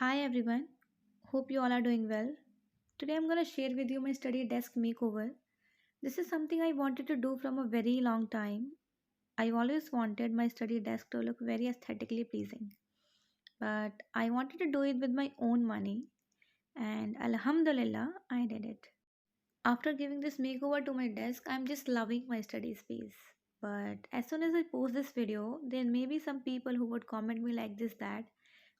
Hi everyone, hope you all are doing well. Today I'm going to share with you my study desk makeover. This is something I wanted to do from a very long time. I always wanted my study desk to look very aesthetically pleasing, but I wanted to do it with my own money, and Alhamdulillah, I did it. After giving this makeover to my desk, I'm just loving my study space. But as soon as I post this video, there may be some people who would comment me like this that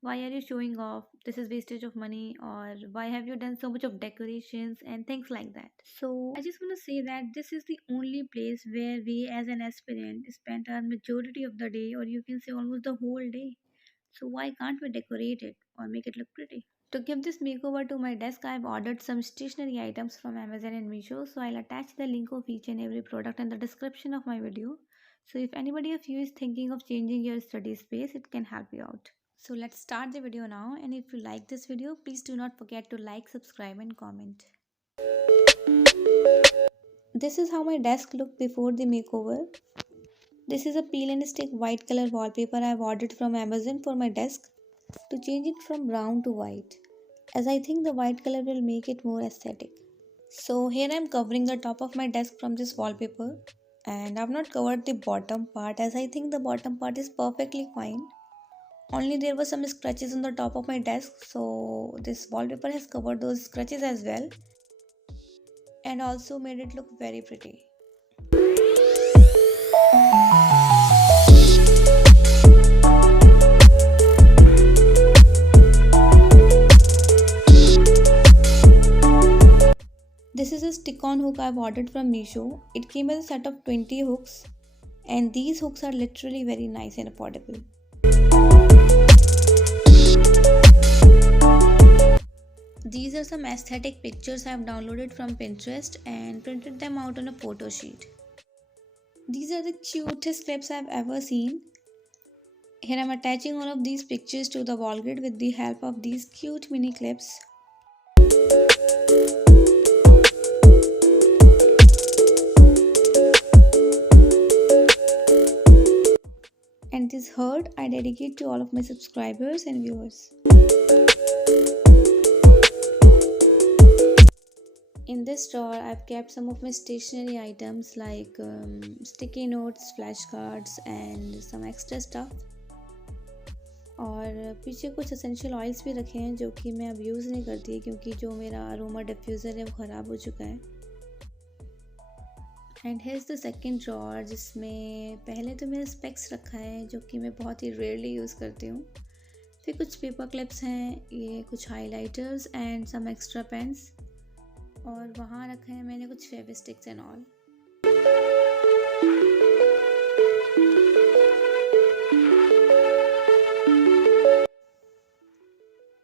why are you showing off? This is wastage of money, or why have you done so much of decorations and things like that. So I just want to say that this is the only place where we as an aspirant spend our majority of the day, or you can say almost the whole day. So why can't we decorate it or make it look pretty? To give this makeover to my desk, I've ordered some stationery items from Amazon and Meesho. So I'll attach the link of each and every product in the description of my video. So if anybody of you is thinking of changing your study space, it can help you out. So let's start the video now, and if you like this video, please do not forget to like, subscribe and comment. This is how my desk looked before the makeover. This is a peel and stick white color wallpaper I have ordered from Amazon for my desk to change it from brown to white, as I think the white color will make it more aesthetic. So here I am covering the top of my desk from this wallpaper, and I have not covered the bottom part as I think the bottom part is perfectly fine. Only there were some scratches on the top of my desk, so this wallpaper has covered those scratches as well and also made it look very pretty. This is a stick-on hook I've ordered from Meesho. It came with a set of 20 hooks, and these hooks are literally very nice and affordable. These are some aesthetic pictures I have downloaded from Pinterest and printed them out on a photo sheet. These are the cutest clips I've ever seen. Here I'm attaching all of these pictures to the wall grid with the help of these cute mini clips. And this herd I dedicate to all of my subscribers and viewers. In this drawer, I've kept some of my stationery items like sticky notes, flashcards and some extra stuff. और पीछे कुछ essential oils भी रखे हैं जो कि मैं अब यूज़ नहीं करती क्योंकि जो मेरा अरोमा डिफ्यूज़र है वो ख़राब हो चुका है. And here the second drawer जिसमें पहले तो मेरा स्पेक्स रखा है जो कि मैं बहुत ही रेयरली यूज़ करती हूँ. फिर कुछ पेपर क्लिप्स हैं, ये कुछ highlighters and some extra pens, और वहाँ रखे हैं मैंने कुछ Fevisticks and all.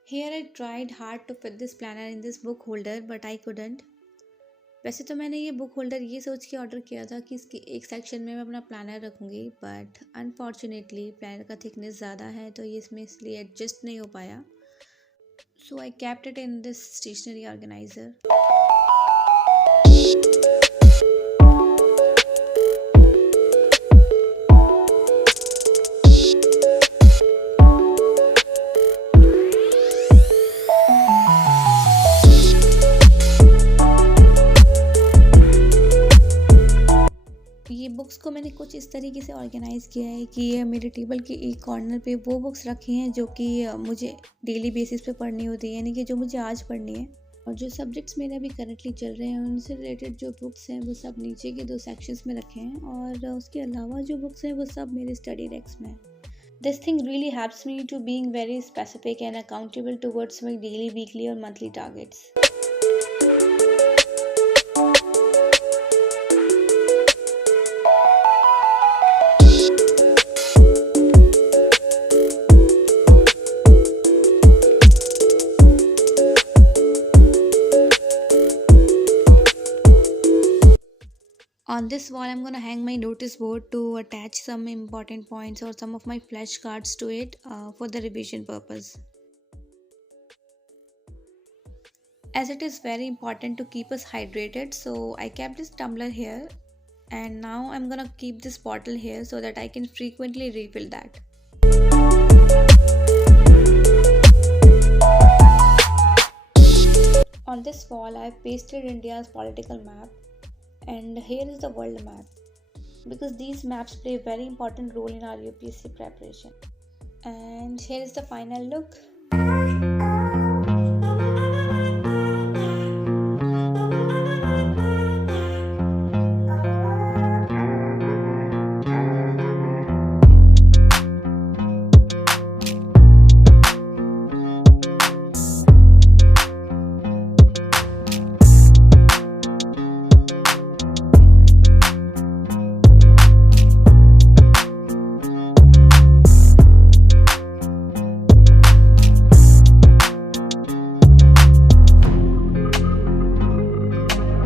Here I tried hard to fit this planner in this book holder but I couldn't. वैसे तो मैंने ये बुक होल्डर ये सोच के ऑर्डर किया था कि इसकी एक सेक्शन में मैं अपना प्लानर रखूँगी, बट अनफॉर्चुनेटली प्लानर का थिकनेस ज़्यादा है तो ये इसमें इसलिए एडजस्ट नहीं हो पाया. So I kept it in this stationery organiser. ये बुक्स को मैंने कुछ इस तरीके से ऑर्गेनाइज़ किया है कि ये मेरे टेबल के एक कॉर्नर पे वो बुक्स रखी हैं जो कि मुझे डेली बेसिस पे पढ़नी होती है, यानी कि जो मुझे आज पढ़नी है. और जो सब्जेक्ट्स मेरे अभी करंटली चल रहे हैं उनसे रिलेटेड जो बुक्स हैं वो सब नीचे के 2 सेक्शंस में रखे हैं, और उसके अलावा जो बुक्स हैं वो सब मेरे स्टडी डेस्क में हैं. This thing really helps me to being very specific and accountable towards my daily, weekly और monthly targets. On this wall, I'm gonna hang my notice board to attach some important points or some of my flashcards to it for the revision purpose. As it is very important to keep us hydrated, so I kept this tumbler here, and now I'm gonna keep this bottle here so that I can frequently refill that. all, I've pasted India's political map, and here is the world map, because these maps play a very important role in our UPSC preparation. And here is the final look.